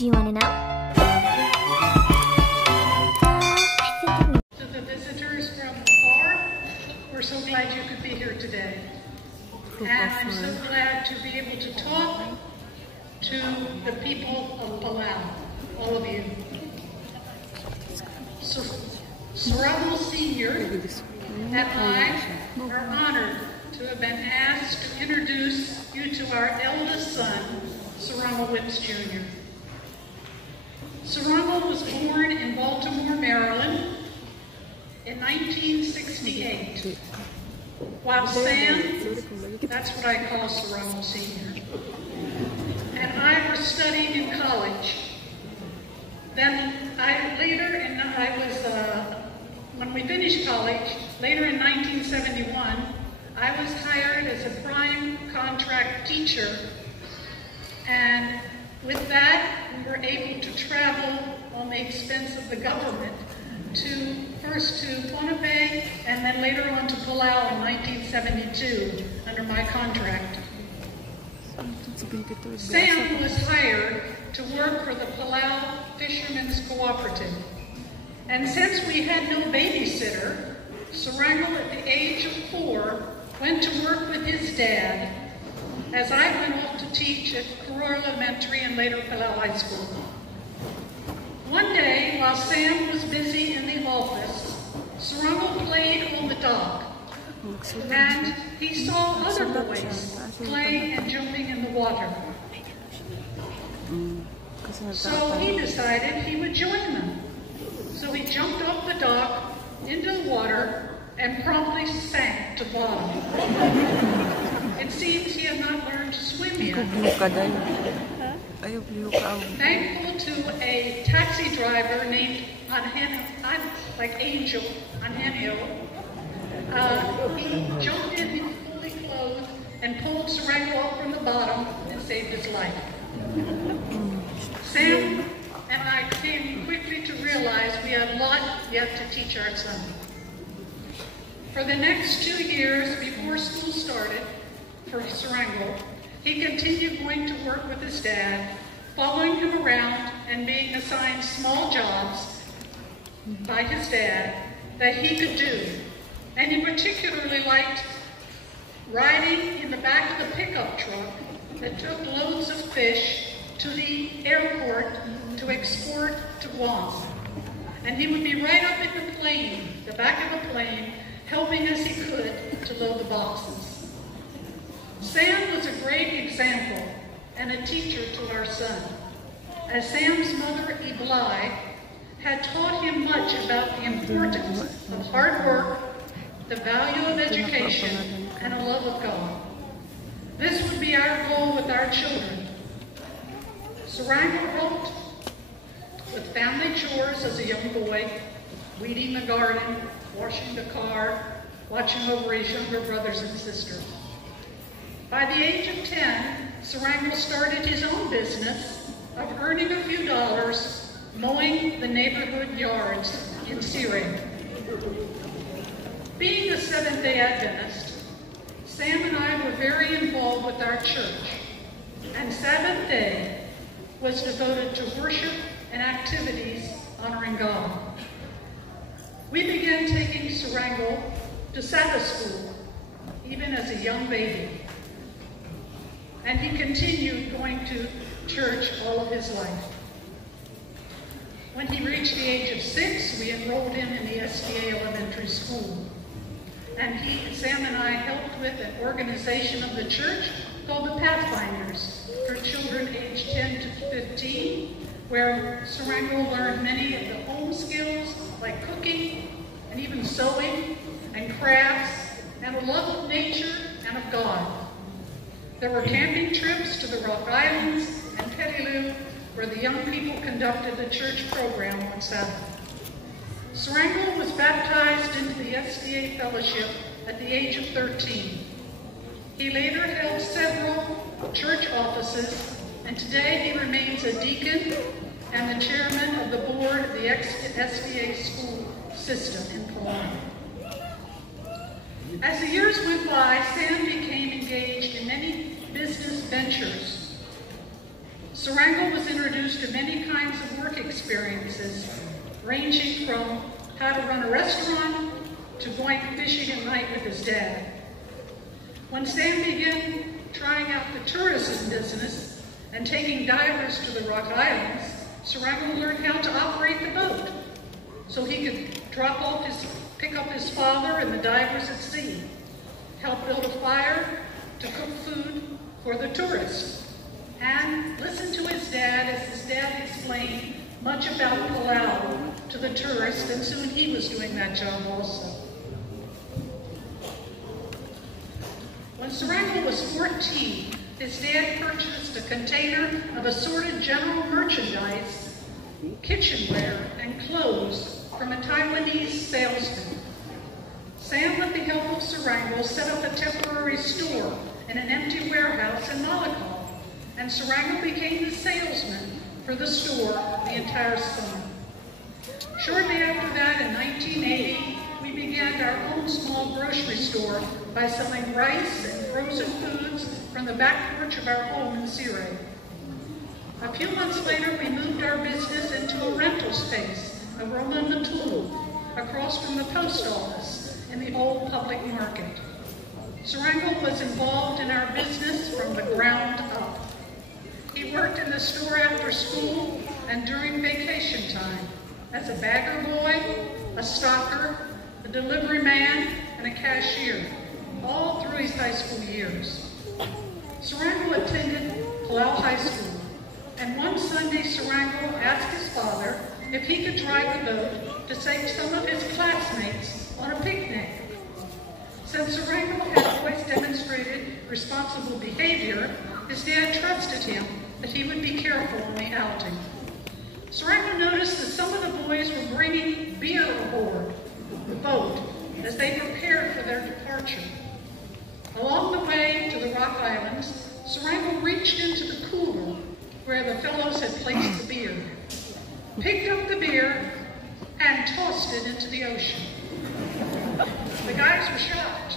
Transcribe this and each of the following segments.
Do you want to know? To the visitors from afar, we're so glad you could be here today. And I'm so glad to be able to talk to the people of Palau, all of you. Surangel Sr. and I are honored to have been asked to introduce you to our eldest son, Jr.his. Surangel was born in Baltimore, Maryland in 1968, while Sam, that's what I call Surangel Sr., and I were studying in college. Then when we finished college, later in 1971, I was hired as a prime contract teacher, and with that, we were able to travel on the expense of the government first to Pohnpei and then later on to Palau in 1972 under my contract. Sam was hired to work for the Palau Fishermen's Cooperative. And since we had no babysitter, Surangel at the age of 4 went to work with his dad as I went off to teach at Karor Elementary and later Palau High School. One day, while Sam was busy in the office, Surangel played on the dock, and he saw other boys playing and jumping in the water. So he decided he would join them. So he jumped off the dock into the water and promptly sank to bottom. It seems he had not learned to swim yet. Thankful to a taxi driver named Angel Anhenio, he jumped in fully clothed and pulled Surangel off from the bottom and saved his life. Sam and I came quickly to realize we had a lot yet to teach our son. For the next 2 years before school started for Surangel, he continued going to work with his dad, following him around and being assigned small jobs by his dad that he could do. And he particularly liked riding in the back of the pickup truck that took loads of fish to the airport to export to Guam. And he would be right up in the plane, the back of the plane, helping as he could to load the boxes. Sam was a great example and a teacher to our son, as Sam's mother, Iblai, had taught him much about the importance of hard work, the value of education, and a love of God. This would be our goal with our children. Surangel helped with family chores as a young boy, weeding the garden, washing the car, watching over his younger brothers and sisters. By the age of 10, Surangel started his own business of earning a few dollars mowing the neighborhood yards in Siré. Being a Seventh-day Adventist, Sam and I were very involved with our church, and Sabbath day was devoted to worship and activities honoring God. We began taking Surangel to Sabbath school, even as a young baby. And he continued going to church all of his life. When he reached the age of 6, we enrolled him in the SDA elementary school. And Sam and I helped with an organization of the church called the Pathfinders for children aged 10 to 15, where Surangel learned many of the home skills like cooking and even sewing and crafts and a love of nature and of God. There were camping trips to the Rock Islands and Petilu, where the young people conducted the church program on Sabbath. Surangel was baptized into the SDA fellowship at the age of 13. He later held several church offices, and today he remains a deacon and the chairman of the board of the SDA school system in Palau. As the years went by, Sam became engaged in many business ventures. Surangel was introduced to many kinds of work experiences, ranging from how to run a restaurant to going fishing at night with his dad. When Sam began trying out the tourism business and taking divers to the Rock Islands, Surangel learned how to operate the boat so he could pick up his father and the divers at sea, help build a fire to cook food for the tourists, and listen to his dad as his dad explained much about palau to the tourists, and soon he was doing that job also. When Surangel was 14, his dad purchased a container of assorted general merchandise, kitchenware, and clothes from a Taiwanese salesman. Sam, with the help of Surangel, set up a temporary store in an empty warehouse in Malacca, and Surangel became the salesman for the store the entire summer. Shortly after that, in 1980, we began our own small grocery store by selling rice and frozen foods from the back porch of our home in Searay. A few months later, we moved our business into a rental space, a Roma Matul, across from the post office in the old public market. Surangel was involved in our business from the ground up. He worked in the store after school and during vacation time as a bagger boy, a stocker, a delivery man, and a cashier, all through his high school years. Surangel attended Palau High School, and one Sunday Surangel asked his father if he could drive the boat to take some of his classmates on a picnic. Since Surangel had always demonstrated responsible behavior, his dad trusted him that he would be careful on the outing. Surangel noticed that some of the boys were bringing beer aboard the boat as they prepared for their departure. Along the way to the Rock Islands, Surangel reached into the cooler where the fellows had placed the beer, picked up the beer, and tossed it into the ocean. The guys were shocked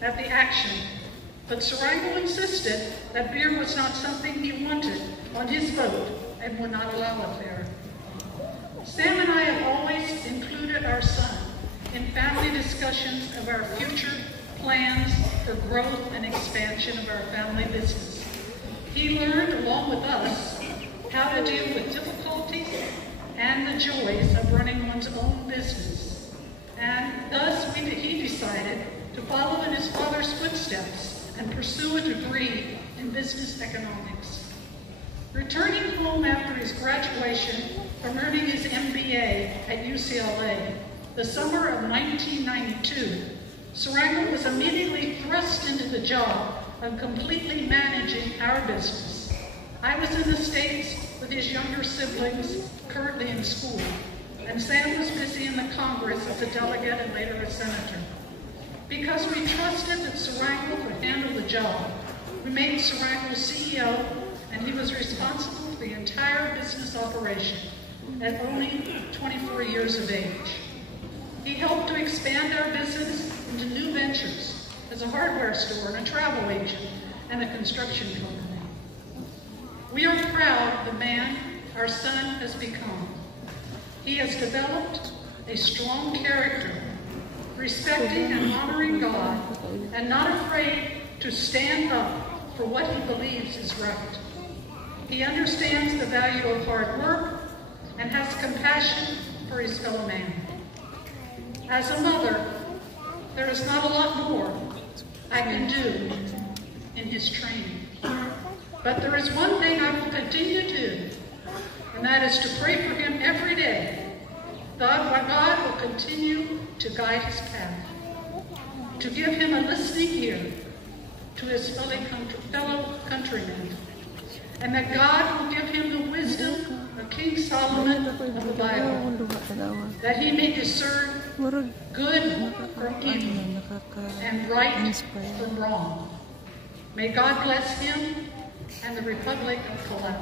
at the action, but Surangel insisted that beer was not something he wanted on his boat and would not allow it there. Sam and I have always included our son in family discussions of our future plans for growth and expansion of our family business. He learned, along with us, how to deal with difficulties and the joys of running one's own business. And thus he decided to follow in his father's footsteps and pursue a degree in business economics. Returning home after his graduation from earning his MBA at UCLA, the summer of 1992, Surangel was immediately thrust into the job of completely managing our business. I was in the States with his younger siblings, currently in school, and Sam was busy in the Congress as a delegate and later a senator. Because we trusted that Surangel could handle the job, we made Surangel CEO, and he was responsible for the entire business operation at only 24 years of age. He helped to expand our business into new ventures as a hardware store and a travel agent and a construction company. We are proud of the man our son has become. He has developed a strong character, respecting and honoring God, and not afraid to stand up for what he believes is right. He understands the value of hard work and has compassion for his fellow man. As a mother, there is not a lot more I can do in his training. But there is one thing I will continue to do, and that is to pray for him every day. God will continue to guide his path, to give him a listening ear to his fellow countrymen, and that God will give him the wisdom of King Solomon of the Bible, that he may discern good from evil and right from wrong. May God bless him and the Republic of Palau.